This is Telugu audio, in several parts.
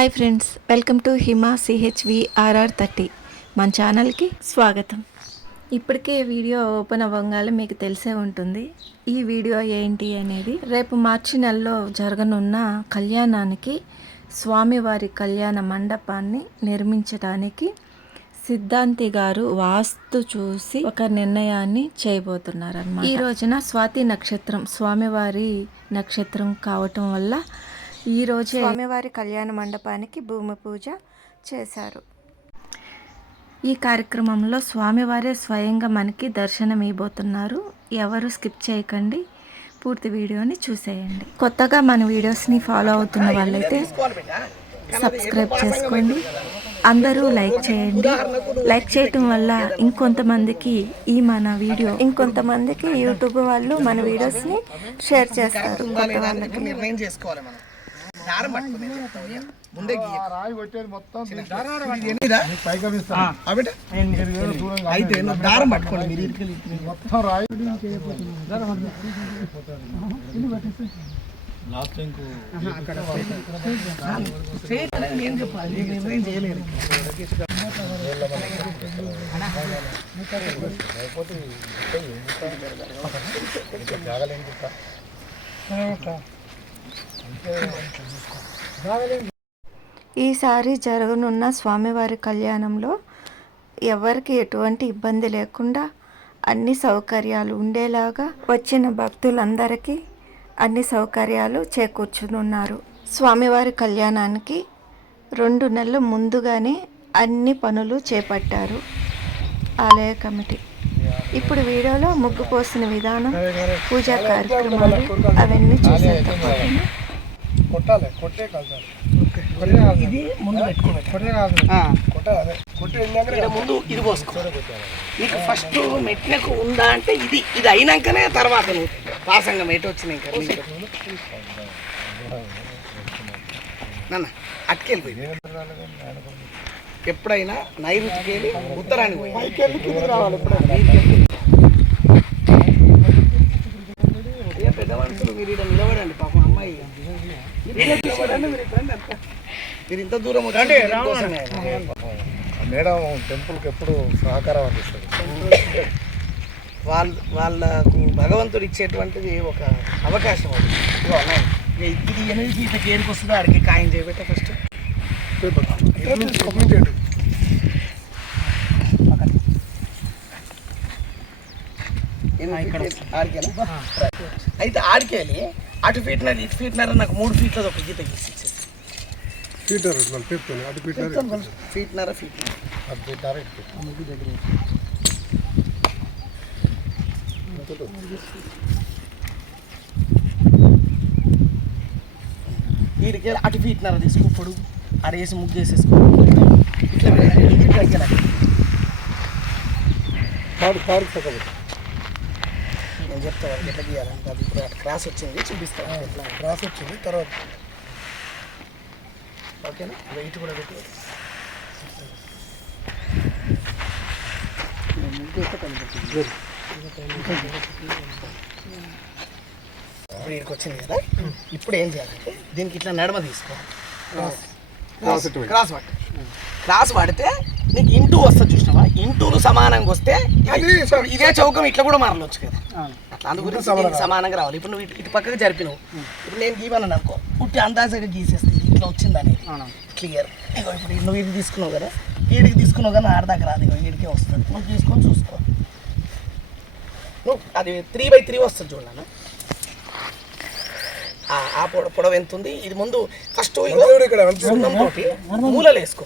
Hi friends welcome to Hima CHV RR thirty. మన ఛానల్కి స్వాగతం. ఇప్పటికే వీడియో ఓపెన్ అవ్వగానే మీకు తెలిసే ఉంటుంది. ఈ వీడియో ఏంటి అనేది రేపు మార్చి నెలలో జరగనున్న కళ్యాణానికి స్వామివారి కళ్యాణ మండపాన్ని నిర్మించడానికి సిద్ధాంతి గారు వాస్తు చూసి ఒక నిర్ణయాన్ని చేయబోతున్నారు ఈ రోజున స్వాతి నక్షత్రం స్వామివారి నక్షత్రం కావటం వల్ల ఈ రోజే స్వామివారి కళ్యాణ మండపానికి భూమి పూజ చేశారు. ఈ కార్యక్రమంలో స్వామివారే స్వయంగా మనకి దర్శనం ఇవ్వబోతున్నారు. ఎవరు స్కిప్ చేయకండి పూర్తి వీడియోని చూసేయండి. కొత్తగా మన వీడియోస్ని ఫాలో అవుతున్న వాళ్ళైతే సబ్స్క్రైబ్ చేసుకోండి. అందరూ లైక్ చేయండి. లైక్ చేయటం వల్ల ఇంకొంతమందికి ఈ మన వీడియో ఇంకొంతమందికి యూట్యూబ్ వాళ్ళు మన వీడియోస్ని షేర్ చేస్తారు. దారం పట్టుకుని. ముందే. రాయి కొట్టేది మొత్తం? అయితే నువ్వు దారం పట్టుకోండి మీరు. మొత్తం రాయి చేయటానికి నేను చెప్పాలి. మీరు నిర్ణయం చేయలేరు ఈసారి జరగనున్న స్వామివారి కళ్యాణంలో ఎవరికి ఎటువంటి ఇబ్బంది లేకుండా అన్ని సౌకర్యాలు ఉండేలాగా వచ్చిన భక్తులందరికీ అన్ని సౌకర్యాలు చేకూర్చునున్నారు. స్వామివారి కళ్యాణానికి రెండు నెలలు ముందుగానే అన్ని పనులు చేపట్టారు ఆలయ కమిటీ. ఇప్పుడు వీడియోలో ముగ్గు పోసిన విధానం పూజా కార్యక్రమాలు అవన్నీ చూసేటప్పుడు కొట్టాలి కొట్టే కలుతారు ఇది ముందు కొట్టే కాదు. కొట్టాలి కొట్టి ముందు ఇది పోసుకో. నీకు ఫస్ట్ మెట్లకు ఉందా అంటే ఇది ఇది అయినాకనే తర్వాత నువ్వు పాసంగం ఎటు వచ్చినాక నీకు. నాన్న అటుకెళ్ళిపోయి. ఎప్పుడైనా నైరుతికి వెళ్ళి ఉత్తరానికి పోయి. రావాలి ఏ పెద్ద మనుషులు మీరు ఇక్కడ నిలబడండి పాపం అమ్మాయి. మీరు ఇంత దూరం కోసమే. మేడం టెంపుల్కి ఎప్పుడు సహకారం అందిస్తుంది వాళ్ళ వాళ్ళకు భగవంతుడు ఇచ్చేటువంటిది ఒక అవకాశం అది. ఇది- ఎనిమిది ఫీట్లకి ఏడుకు వస్తుందో? ఆడికి ఖాయం చేయబెట్టే ఫస్ట్ ఆడికేనా? అయితే ఆడికెళ్ళి అటు ఫీట్నర్ ఇటు ఫీట్నర్ నాకు మూడు ఫీట్లది ఒక గీత గీసి మన పీపుల్ అటు పీటర్ ఫీట్నర ఫీట్నర్ అటు పీటర్ ఇటు వీడికి అటు ఫీట్నర తీసుకో పొడుగు. ఆడేసి ముగ్గు వేసేసుకో. ఇట్లా ఇట్లా కారు చక్కబెట్టు నేను చెప్తా వాళ్ళకి ఎట్లా గీయాలంటే అది ఇప్పుడు అటు క్రాస్ వచ్చింది చూపిస్తాను ఎట్లా క్రాస్ వచ్చింది తర్వాత ఓకేనా? వెయిట్ కూడా పెట్టి. ముగ్గు అయితే కనిపిస్తుంది ఇప్పుడు ఇక్కడికి వచ్చింది కదా? ఇప్పుడు ఏం చేయాలంటే దీనికి ఇట్లా నడమ తీసుకో. క్రాస్. క్రాస్ పట్టు. క్రాస్ పడితే నీకు ఇంటూ వస్తుంది చూసినావా? ఇంటూలు సమానంగా వస్తే ఇదే చౌకం ఇట్లా కూడా మారలొచ్చు కదా. అట్లా అందు గురించి సమానంగా రావాలి. ఇప్పుడు నువ్వు ఇటు- పక్కకు జరిపినావు. ఇప్పుడు నేను గీవన్నాను అనుకో పుట్టి అందాజగా గీసేస్తుంది ఇట్లా వచ్చిందని క్లియర్ ఇగో ఇప్పుడు నువ్వు ఇది తీసుకున్నావు కదా వీడికి తీసుకున్నావు కదా ఆడదాకా రాదు ఇగో వీడికే వస్తుంది. నువ్వు తీసుకొని చూసుకో. నువ్వు అది త్రీ బై త్రీ వస్తుంది చూడాలి ఆ పొడ పొడవ ఎంత ఉంది. ఇది ముందు ఫస్ట్ మూలలు వేసుకో.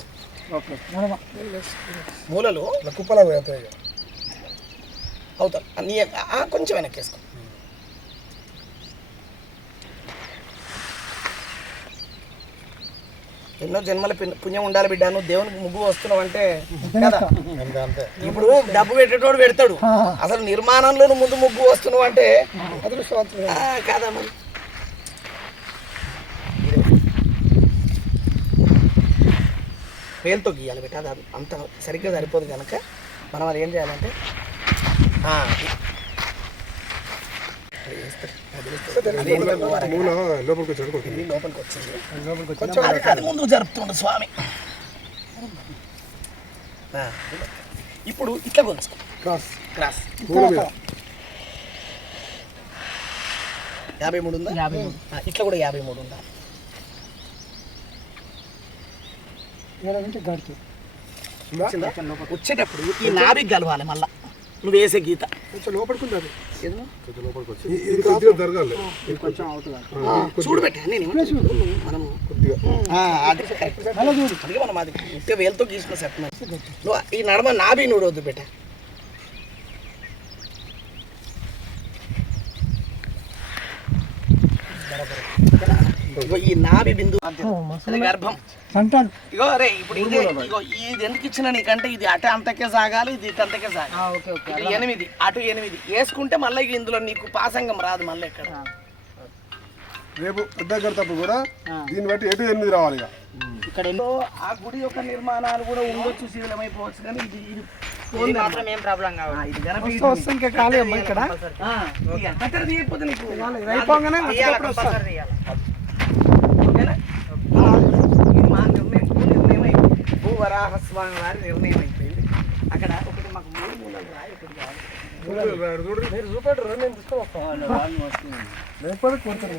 మూలలు ఇట్లా కుప్పలా పోతాయి ఇక. అవుతారు నీ ఆ, కొంచెం వెనక్కి వేసుకో ఎన్నో జన్మల పుణ్యం ఉండాలి బిడ్డ నువ్వు దేవునికి ముగ్గు వస్తున్నావు అంటే కదా ఇప్పుడు డబ్బు పెట్టేటోడు పెడతాడు. అసలు నిర్మాణంలో ముందు ముగ్గు వస్తున్నావు అంటే అదృష్టవంతుడు. ఆ, కాదా మరి వేలుతో గీయాలి బిడ్డ అది అంత సరిగ్గా సరిపోదు కనుక మనం అది ఏం చేయాలంటే లోపలికి వచ్చింది. ముందు జరుపుతుండు స్వామి. ఆ, ఇప్పుడు ఇట్లా కొలుచుకో క్రాస్. క్రాస్. యాభై మూడు ఉందా? యాభై మూడు. ఇట్లా కూడా యాభై మూడు ఉందా? వచ్చేటప్పుడు ఈ నాభికి కలవాలి మళ్ళా. నువ్వు వేసే గీత. కొంచెం లోపలికి ఉంటుంది చూడు పెట్టా నేను మనము కొద్దిగా. అందుకే మనం అది వేలతో గీసిన సెట్ నువ్వు ఈ నడమ నాభి నువ్వు వద్దు పెట్ట. ఇగో ఈ నాభి బిందు. అది గర్భం. ఇగో అరే ఇప్పుడు ఇదే ఇగో ఇది ఎందుకు ఇచ్చిన నీకంటే ఇది అటు అంతకే సాగాలి ఇది ఇటు అంతకే సాగాలి. ఎనిమిది అటు ఎనిమిది. వేసుకుంటే మళ్ళీ ఇందులో నీకు పాసంగం రాదు మళ్ళీ ఇక్కడ రేపు పెద్ద గడతప్పుడు కూడా దీన్ని బట్టి ఎటు ఎనిమిది రావాలి ఇక ఇక్కడ ఎన్నో ఆ గుడి యొక్క నిర్మాణాలు కూడా ఉండొచ్చు శిథిలమైపోవచ్చు కానీ ఇది ఇది మాత్రం ఏం ప్రాబ్లం కాదు ఇది గణపతి ఇంకా అమ్మా ఇక్కడ. తీయకపోతే నీకు అయిపోగానే తీయాలి, ఓకేనా? ఇది మా నిర్ణయం భూ నిర్ణయం అయిపోయింది భూ వరాహ స్వామి వారి నిర్ణయం అయిపోయింది. అక్కడ ఒకటి మాకు మూడు మూలలు రాయి ఒకటి కావాలి మీరు చూపెట్టరు నేను లేకపోతే కొంచెం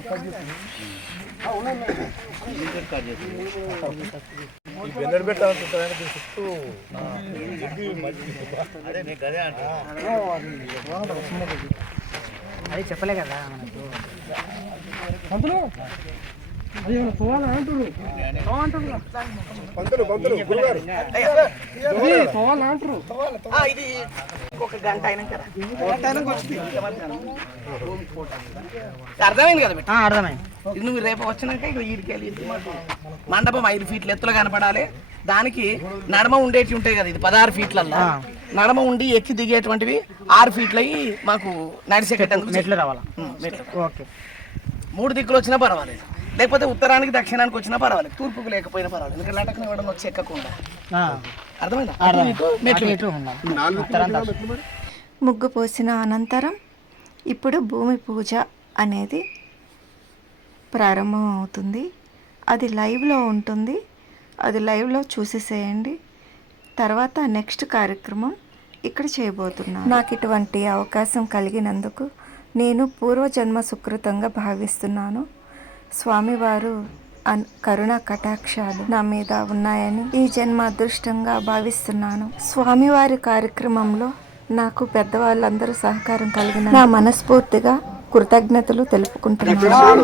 అది చెప్పలే కదా మనకు. ఇది ఇంకొక గంట అయినాక. అర్థమైంది కదా? అర్థమైంది. ఇది నువ్వు రేపు వచ్చినాక ఇక ఈడికెళ్ళి మండపం ఐదు ఫీట్ల ఎత్తులో కనపడాలి. దానికి నడమ ఉండేటి ఉంటాయి కదా ఇది పదహారు ఫీట్లల్లో. నడమ ఉండి ఎక్కి దిగేటువంటివి ఆరు ఫీట్లు అయ్యి మాకు నడిచే కట్టేందుకు మెట్లు రావాలా? ఓకే. మూడు దిక్కులు వచ్చినా పర్వాలేదు. లేకపోతే ఉత్తరానికి దక్షిణానికి వచ్చినా పర్వాలేదు. తూర్పుకు లేకపోయినా పర్వాలేదు. ఎందుకంటే లటకన ఇవ్వడం వచ్చి ఎక్కకుండా. అర్థమైందా? ముగ్గు పోసిన అనంతరం ఇప్పుడు భూమి పూజ అనేది ప్రారంభం అవుతుంది అది లైవ్లో ఉంటుంది. అది లైవ్లో చూసేసేయండి. తర్వాత నెక్స్ట్ కార్యక్రమం ఇక్కడ చేయబోతున్నాను. నాకు ఇటువంటి అవకాశం కలిగినందుకు నేను పూర్వజన్మ సుకృతంగా భావిస్తున్నాను. స్వామివారు అన్ కరుణ కటాక్షాలు నా మీద ఉన్నాయని ఈ జన్మ అదృష్టంగా భావిస్తున్నాను. స్వామివారి కార్యక్రమంలో నాకు పెద్దవాళ్ళందరూ సహకారం కలిగిన నా మనస్ఫూర్తిగా కృతజ్ఞతలు తెలుపుకుంటున్నాను.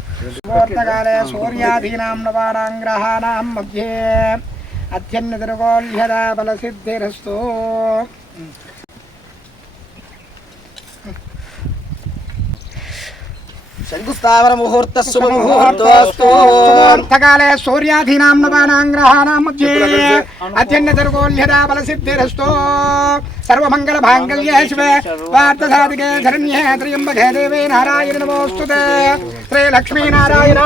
ముహూర్తకాలే సూర్యాదీనాం నవానాం గ్రహాణాం మధ్యే బలసిద్ధిరస్తు శంకుస్థావర ముహూర్త శుభ ముహూర్తోస్తు ముహూర్తకాలే సూర్యాధీనాం నవానాం గ్రహాణాం మధ్యే అత్యన్యదుర్గోల్యదా బలసిద్ధిరస్తు సర్వమంగళ భాంగళ్యే శివే. వార్తసాధికే శరణ్యే త్ర్యంబకే దేవే నారాయణ నమోస్తుతే శ్రీ లక్ష్మీనారాయణ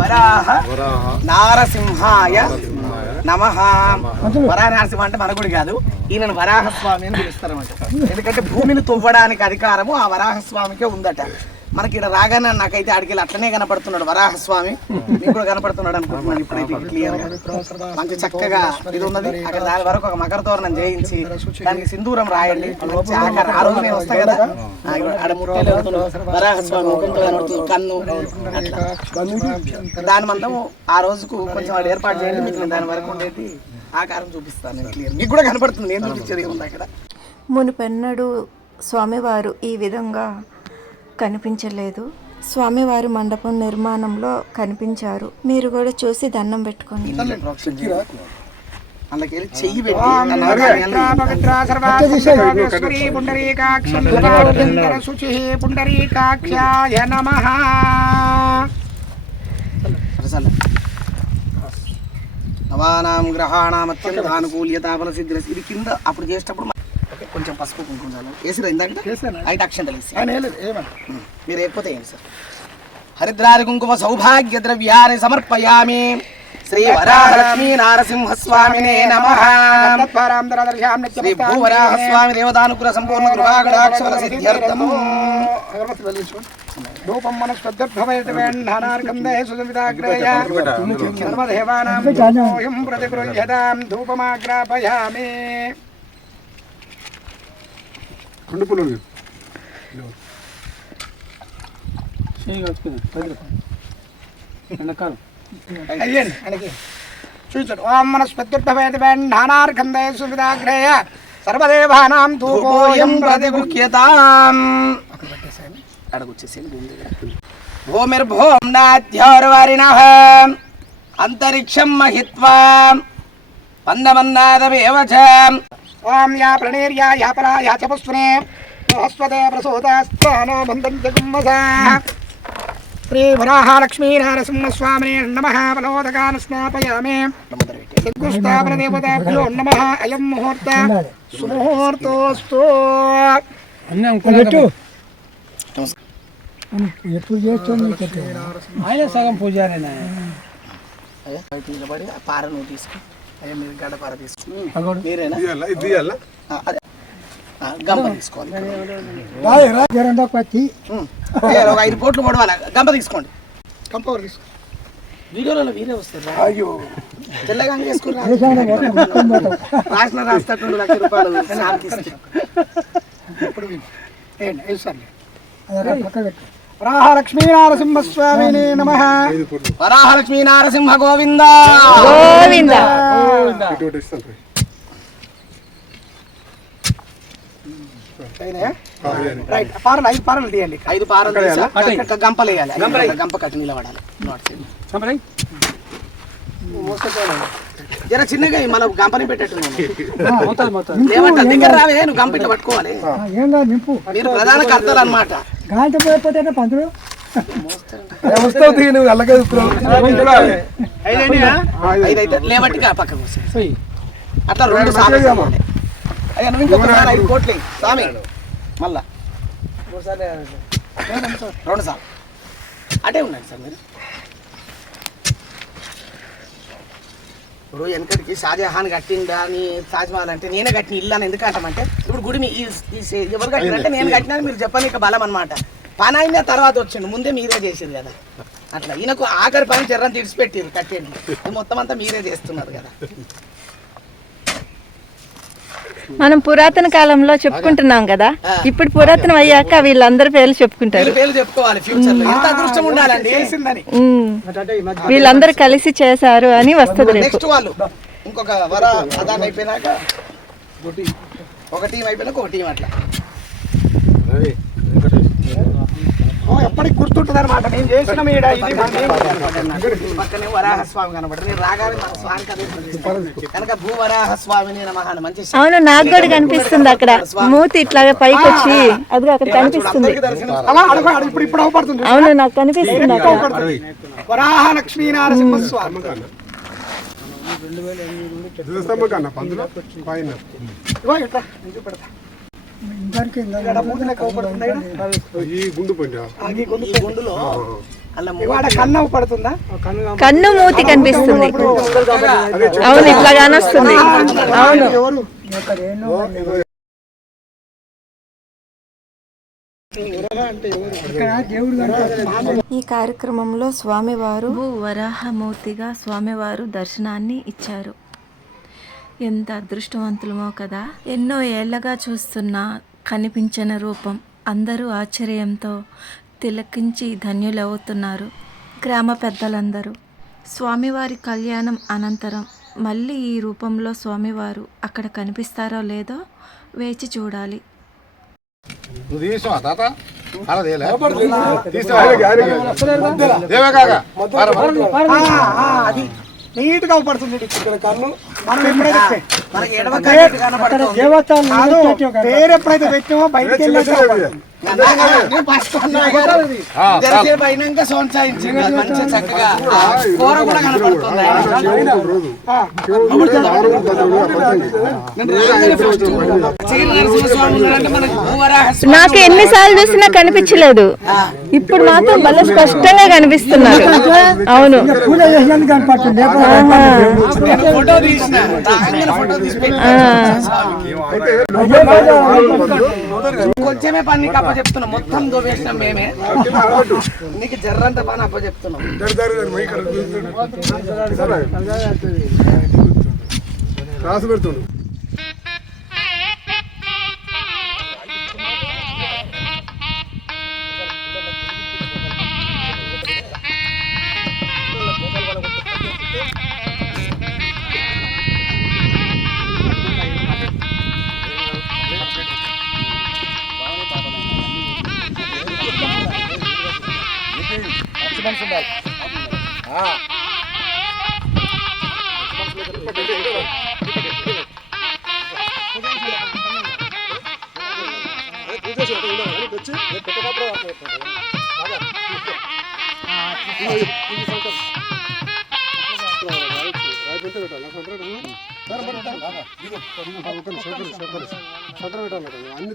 వరాహ నారసింహాయ నమ. అంటే మన గుడి కాదు. ఈయన వరాహస్వామి అని ఎందుకంటే భూమిని తువ్వడానికి అధికారము ఆ వరాహస్వామికే ఉందట. మనకి ఇక్కడ రాగానే నాకైతే ఆడికి అట్లనే కనపడుతున్నాడు వరాహస్వామి. మీకు కూడా కనపడుతున్నాడు అనుకుంటున్నాను ఇప్పుడైతే క్లియర్గా. మంచి చక్కగా ఇది ఉన్నది. అక్కడ దాని వరకు ఒక మకర తోరణం చేయించి దానికి సింధూరం రాయండి. మంచి ఆ రోజు నేను వస్తా కదా ఆడ వరాహస్వామి ముఖంతో కన్ను. దాని మందం ఆ రోజుకు కొంచెం వాడు ఏర్పాటు చేయండి మీకు దాని వరకు ఉండేది ఆకారం చూపిస్తాను క్లియర్ మీకు కూడా కనపడుతుంది నేను చూపించేది ఉంది అక్కడ. మునుపెన్నడు స్వామివారు ఈ విధంగా కనిపించలేదు. స్వామివారి మండపం నిర్మాణంలో కనిపించారు. మీరు కూడా చూసి దండం పెట్టుకోండి. చెయ్యి నమ ప్రసన్న నవానాం గ్రహాణం అత్యంత అనుకూల్యతాపల సిద్ధి ఇది కింద అప్పుడు చేసేటప్పుడు కొంచెం పసుపు కుంకుమ చాలు వేసిరా ఇందాక? అయితే అక్షంతలు వేసి. మీరు ఎక్కువ ఏంటి సార్? హరిద్రాది కుంకుమ సౌభాగ్య ద్రవ్యాన్ని సమర్పయామి. శ్రీ వరాహలక్ష్మీ నారసింహస్వామినే నమ. శ్రీ భూవరాహస్వామి దేవతానుగ్రహ సంపూర్ణ సిద్ధ్యర్థం ధూపం ప్రతిగృహ్యతాం ధూపమాగ్రాపయామి. రెండు పుల్లలు అయ్యండి చూచాడు. ఓం సర్వదేవానాం ధూపోయం నాధ్యోర్వరిణః. అంతరిక్షం మహిత్వా. వందమన్నాదమేవ చ. ఓం యా ప్రణీర్యా యా పరా యా చపస్వనే బృహస్పతే ప్రసూతాస్థానో బంధంచ కుంభసా శ్రీ వరాహలక్ష్మీ నారసింహస్వామినే నమ బలోదకాన్ స్నాపయామి శంకుస్థాపన దేవతాభ్యో నమ అయం ముహూర్త సుముహూర్తోస్తు ఆయన సగం పూజారేనా? అయ్యా, బయట నిలబడి ఆ పార నువ్వు తీసుకో. మీరు గడ్డ పార తీసుకో మీరేనా? అదే. గంప తీసుకోవాలి. ఒక ఐదు కోట్లు పడవాలి? గంప తీసుకోండి. కంప తీసుకో వీడియోలలో వీరే వస్తారు అయ్యో. తెల్లగా చేసుకుని రాసిన లక్ష రూపాయలు ఏంటి? వేసాను వరాహలక్ష్మీ నారసింహస్వామినే నమ. వరాహలక్ష్మీ నారసింహ గోవింద. గోవింద. రైట్ పారలు ఐదు పారలు తీయండి ఐదు పారలు గంపలు వేయాలి గంప కట్టి నిలబడాలి. జర చిన్నగా మన గంపని పెట్టట్టు దగ్గర రావే నువ్వు గంప ఇట్లా పట్టుకోవాలి. మీరు ప్రధాన కర్తలు అనమాట వస్తావు తీ నువ్వు అలాగే ఐదైతే లేవట్టి కా పక్కకు వస్తుంది. అట్లా రెండు సార్లు వేసుకోవాలి. అయ్యా నువ్వు ఇంకొకసారి ఐదు కోట్లు ఇయ్యి. స్వామి మళ్ళా. రెండు సార్లు. అటే ఉండండి సార్ మీరు. ఇప్పుడు వెనకటికి షాజహాన్ కట్టిందా అని తాజ్మహల్ అంటే నేనే కట్టిన ఇల్లు అని ఎందుకు అంటామంటే ఇప్పుడు గుడి మీ- ఎవరు కట్టినంటే నేను కట్టినా మీరు చెప్పని బలం అనమాట పని అయిన తర్వాత వచ్చిండు ముందే మీరే చేసింది కదా. అట్లా ఈయనకు ఆఖరి పని చెర్రని తీడిచిపెట్టిరు కట్టేది ఇది మొత్తం అంతా మీరే చేస్తున్నారు కదా. మనం పురాతన కాలంలో చెప్పుకుంటున్నాం కదా ఇప్పుడు పురాతనం అయ్యాక వీళ్ళందరి పేర్లు చెప్పుకుంటారు. వీళ్ళ పేర్లు చెప్పుకోవాలి ఫ్యూచర్లో ఎంత అదృష్టం ఉండాలండి? ఉమ్. వీళ్ళందరూ కలిసి చేశారు అని వస్తుంది రేపు. ఇంకొక వర అయిపోయినాక ఒక టీం అయిపోయినాక ఒక టీం అట్లా. ఎప్పటికి గుర్తుంటుంది అనమాట నేను చేసిన మీడ ఇది ఈ పక్కనే వరాహ స్వామి కనబడరు నేను రాగానే మన స్వామి కనుక భూ మంచి అవును నాకు కూడా కనిపిస్తుంది అక్కడ. మూతి ఇట్లా పైకి వచ్చి అది అక్కడ కనిపిస్తుంది. ఇప్పుడు ఇప్పుడు అవపడుతుంది. అవును నాకు కనిపిస్తుంది అక్కడ. వరాహ లక్ష్మీ నరసింహస్వామి చూస్తాము కన్నా పందులు పైన. ఇగో ఇట్లా నేను కన్ను మూతి కనిపిస్తుంది. అవును ఇట్లా కానొస్తుంది. అవును. ఎవరు? ఈ కార్యక్రమంలో స్వామివారు వరాహమూర్తిగా స్వామివారు దర్శనాన్ని ఇచ్చారు. ఎంత అదృష్టవంతులమో కదా. ఎన్నో ఏళ్ళగా చూస్తున్న కనిపించిన రూపం అందరూ ఆశ్చర్యంతో తిలకించి ధన్యులవుతున్నారు గ్రామ పెద్దలందరూ. స్వామివారి కళ్యాణం అనంతరం మళ్ళీ ఈ రూపంలో స్వామివారు అక్కడ కనిపిస్తారో లేదో వేచి చూడాలి. పడుతుంది ఇక్కడ కన్ను. మనం ఎప్పుడైతే పేరు ఎప్పుడైతే పెట్టామో బయటికి వెళ్ళాక చక్కగా కూర కూడా కనపడుతుంది. నాకు ఎన్నిసార్లు చూసినా కనిపించలేదు. ఇప్పుడు మాత్రం భలే స్పష్టంగా కనిపిస్తున్నారు. అవును. ఫోటో తీసి. కొంచెమే పని నీకు అప్ప చెప్తున్నా మొత్తం దోవేసినాం మేమే. నీకు జర్రంత పని అప్ప చెప్తున్నాం రాసి పెడుతుండు అన్ని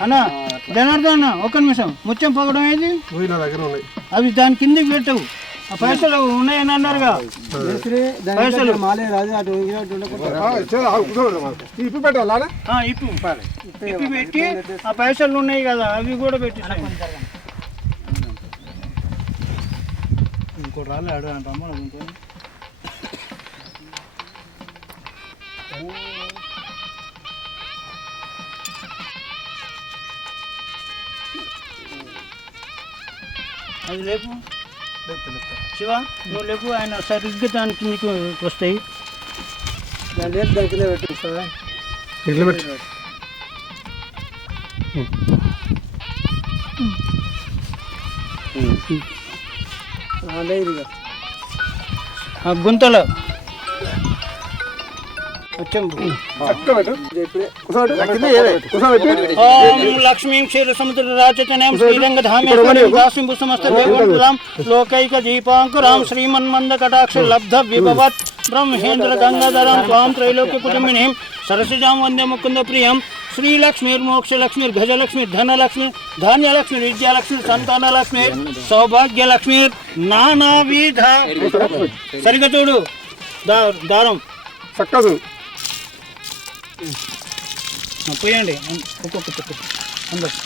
అన్న జనార్దన్ అన్న ఒక్క నిమిషం. ముత్యం పగడం ఏది? నా దగ్గర ఉన్నాయి. అవి దాని కిందికి పెట్టవు. ఆ పైసలు ఉన్నాయని అన్నారుగా. పైసలు. ఇప్పి పెట్టాలా ఆ, ఇప్పు. ఇప్పి పెట్టి ఆ పైసలు ఉన్నాయి కదా అవి కూడా పెట్టి. ఇంకోటి రాలే అడు అంటామా అది లేపు. శివ నువ్వు లేపు ఆయన సరిగ్గా దానికి నీకు వస్తాయి. దాని రేపు దాని కింద పెట్టిస్తావా ఇట్లా పెట్టు. గుంతలో. లక్ష్మీం క్షీర సముద్ర రాజతనయం శ్రీరంగ ధామే దాసిం సమస్త దేవంతురాం లోకైక దీపాంకురాం శ్రీమన్మంద కటాక్ష లబ్ధ విభవత్ బ్రహ్మేంద్ర గంగాధరాం త్వాం త్రైలోక్య కుటుంబినీం సరసిజాం వందే ముకుంద ప్రియం శ్రీలక్ష్మీర్ మోక్షలక్ష్మి గజలక్ష్మి ధనలక్ష్మి ధాన్యలక్ష్మి విద్యాలక్ష్మి సంతానలక్ష్మి సౌభాగ్యలక్ష్మి నానావిధ సరిగా చూడు దా- దారం చక్కగా చూడు. ఆ, పోయండి ఒక్కొక్క అందరు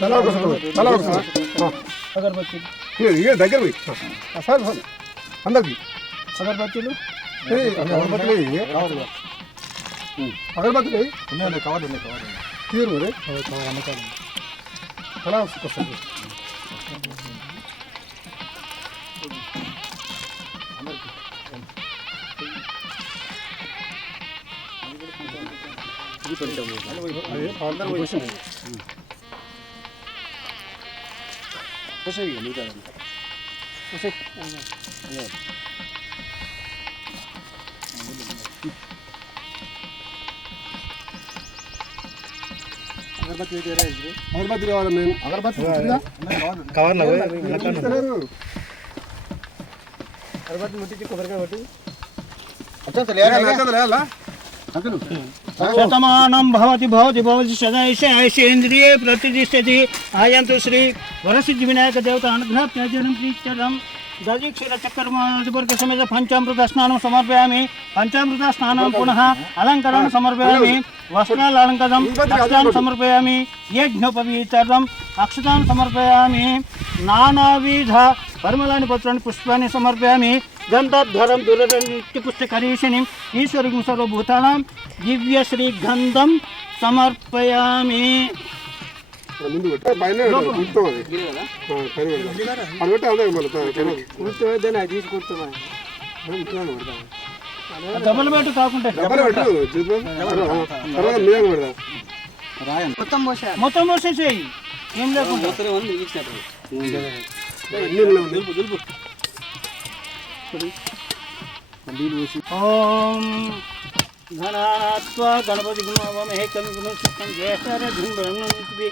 తలా ఒక చక్కగా. తలా ఒక చక్కగా. ఆ. అగరబత్తి ఇక ఇక దగ్గర పోయి ఆ, చాలు చాలు అందరికి అగరబత్తీలు ఏయ్, అగరబత్తులు ఏయ్. అగరబత్తులు ఏయ్. తీరు మరి తలా ఒక వస్తుంది పోయి. అగరబత్తి కావాలి మేము అగరబత్తి కవర్లో శతమానం భవతి భవతి భవతి సదాశ ఐశేంద్రియే ప్రతిష్టతి ఆయంతు శ్రీ వరసిద్ధి వినాయక దేవత అనుగ్రహ ప్రజనం ప్రీత్యర్థం దధి క్షీర చక్కెర సమేత పంచామృత స్నానం సమర్పయామి పంచామృత స్నానం పునః అలంకరణం సమర్పయామి వస్త్రాలంకరం అక్షతాన్ని సమర్పయామి యజ్ఞోపవీతార్థం అక్షతాన్ని సమర్పయామి నానావిధ పరిమళాన్ని పత్రాన్ని పుష్పాన్ని సమర్పయామి గంధాధ్వరం దురనిత్య పుస్తకరీషిణి ఈశ్వరి సర్వభూతానాం దివ్య శ్రీగంధం సమర్పయామి డబల్ బెడ్ కాకుండా మొత్తం పోసా మొత్తం వచ్చేసేయి ఏం లేకుండా. ఓం ధనాత్వా గణపతి గుణమహే కవి గుణ చిత్తం జ్యేష్ఠార ధూమ్రన్నంతి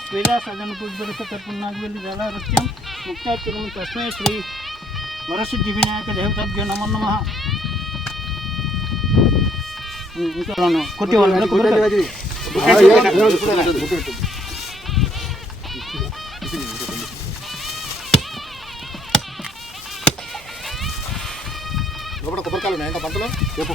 స్వేదా సదన పుష్పరస తర్పణాగ్ వెళ్ళి జలారత్యం ముక్తాత్తులం తస్మై శ్రీ వరసిద్ధి వినాయక దేవతాభ్యో నమో నమ కొట్టి వాళ్ళు. లోపల కొబ్బరికాయలు ఉన్నాయి. ఇంకా పంటలో? చెప్పు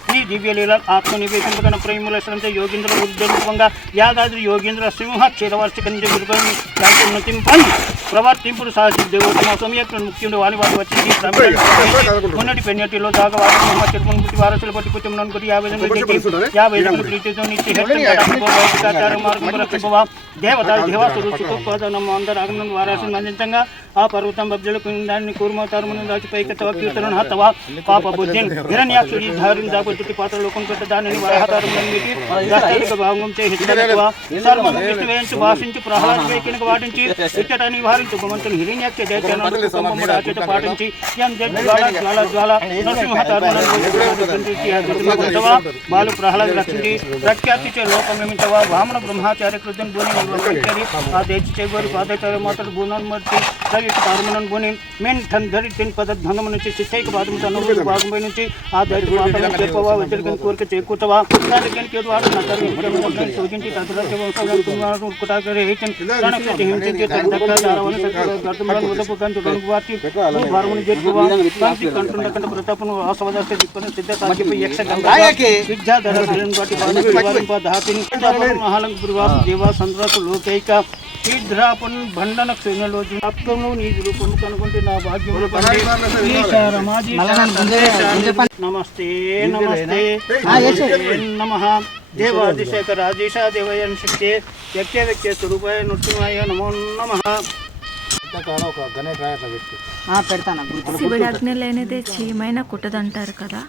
గురు గ్రహ రూపగ్రహ సంసార బంధిత చింతించాలి స్వామి నీ దివ్య లీల ఆత్మనివేశింపగన ప్రేములశ్రంత యోగేంద్ర ఉద్యోగంగా యాదాద్రి యోగేంద్ర సింహ క్షీరవార్షిక గురుపని నటింపని ప్రవర్తింపుడు సాహసి దేవోత్తమ సౌమ్యత్వ ముఖ్యుడు వాణి వారి వచ్చింది మొన్నటి పెన్నటిలో దాకా వారు వారసులు పట్టి కొట్టి యాభై యాభై ఎనిమిది ప్రీతితో నిత్య హెచ్చరిక మార్గం రక్షింపవా దేవత దేవాసులు సుఖోపాదనం అందరు ఆగమనం వారాసులు అందించంగా ఆ పర్వతం బబ్జలకు దాన్ని కూర్మతారు మనం దాచి పైకి తవ కీర్తన హతవా పాప బుద్ధిని హిరణ్యాక్షుడి ధారిని దాపొచ్చి పాత్ర లోకం పెట్ట దానిని వరహతారం నమ్మిటి దాష్టిక భాగం చే హితవ సర్వం విష్ణు వేయించి భాషించి ప్రహ్లాద వేకినకు వాటించి ఇచ్చట నివారించి గుమంతుని హిరణ్యాక్ష దేశాలను కుటుంబముడు ఆచేత పాటించి ఎం జడ్ జ్వాల జ్వాల జ్వాల నరసింహతారుణవా బాలు ప్రహ్లాద రక్షించి ప్రఖ్యాతి చే లోకమేమించవా వామన బ్రహ్మాచార్య కృతం భూని నిర్వహించారి ఆ దేశ చేగోరి పాదాచార్య మాతలు భూనోన్మూర్తి రవి తారుమనం మెన్ ఠన్ ధరి తిన్ పద ధనము నుంచి నుంచి ఆ చెప్పవా కోరిక చేకూర్చవా కేదు వాడు సూచించి హింసించి భారముని జరుపువా కాంతి కంటుండ కంట ప్రతాపను ఆసవదాస్త దిక్కున సిద్ధ యక్ష బట్టి దేవా సంద్రాసు లోకైక శీఘ్రాపన్ బండన క్షణలో అప్తము నీ రూపము కనుకుంటే నా ఈశారమాజీ నమస్తే నమస్తే. నమ. దేవాదిశేఖ రాజేశ దేవయన్ శక్తే వ్యక్తి వ్యక్తి స్వరూపాయ నృత్యమాయ నమో నమ. శివుడి ఆజ్ఞ లేనిదే చీమైన కుట్టదంటారు కదా.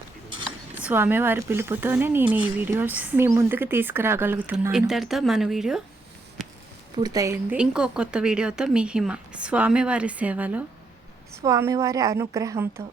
స్వామివారి పిలుపుతోనే నేను ఈ వీడియోస్ మీ ముందుకు తీసుకురాగలుగుతున్నాను. ఇంతటితో మన వీడియో పూర్తయింది. ఇంకో కొత్త వీడియోతో మీ హిమ. స్వామివారి సేవలో. స్వామివారి అనుగ్రహంతో.